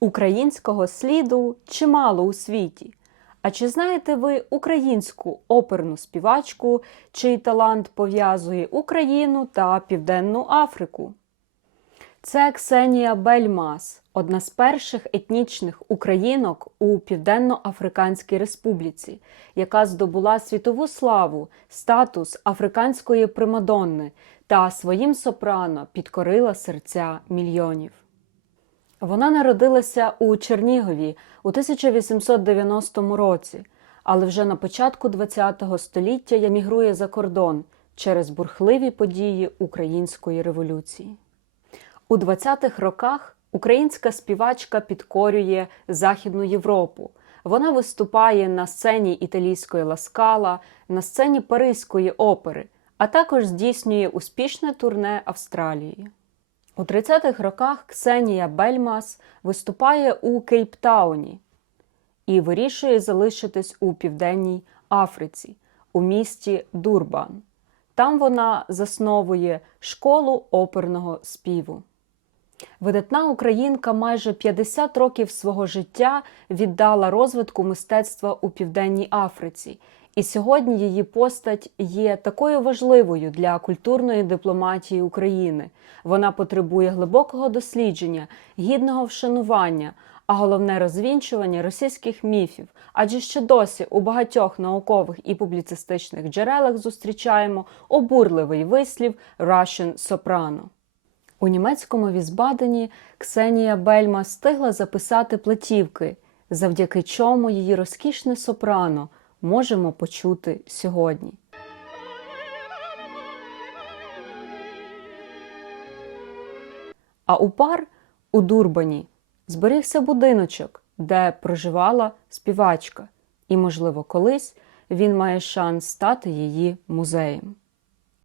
Українського сліду чимало у світі. А чи знаєте ви українську оперну співачку, чий талант пов'язує Україну та Південну Африку? Це Ксенія Бельмас, одна з перших етнічних українок у Південно-Африканській Республіці, яка здобула світову славу, статус африканської примадонни та своїм сопрано підкорила серця мільйонів. Вона народилася у Чернігові у 1890 році, але вже на початку ХХ століття емігрує за кордон через бурхливі події Української революції. У 20-х роках українська співачка підкорює Західну Європу. Вона виступає на сцені італійської ласкала, на сцені Паризької опери, а також здійснює успішне турне Австралії. У 30-х роках Ксенія Бельмас виступає у Кейптауні і вирішує залишитись у Південній Африці, у місті Дурбан. Там вона засновує школу оперного співу. Видатна українка майже 50 років свого життя віддала розвитку мистецтва у Південній Африці, і сьогодні її постать є такою важливою для культурної дипломатії України. Вона потребує глибокого дослідження, гідного вшанування, а головне розвінчування російських міфів. Адже ще досі у багатьох наукових і публіцистичних джерелах зустрічаємо обурливий вислів Russian soprano. У німецькому Візбадені Ксенія Бельма встигла записати платівки, завдяки чому її розкішне сопрано можемо почути сьогодні. А у пар у Дурбані зберігся будиночок, де проживала співачка, і, можливо, колись він має шанс стати її музеєм.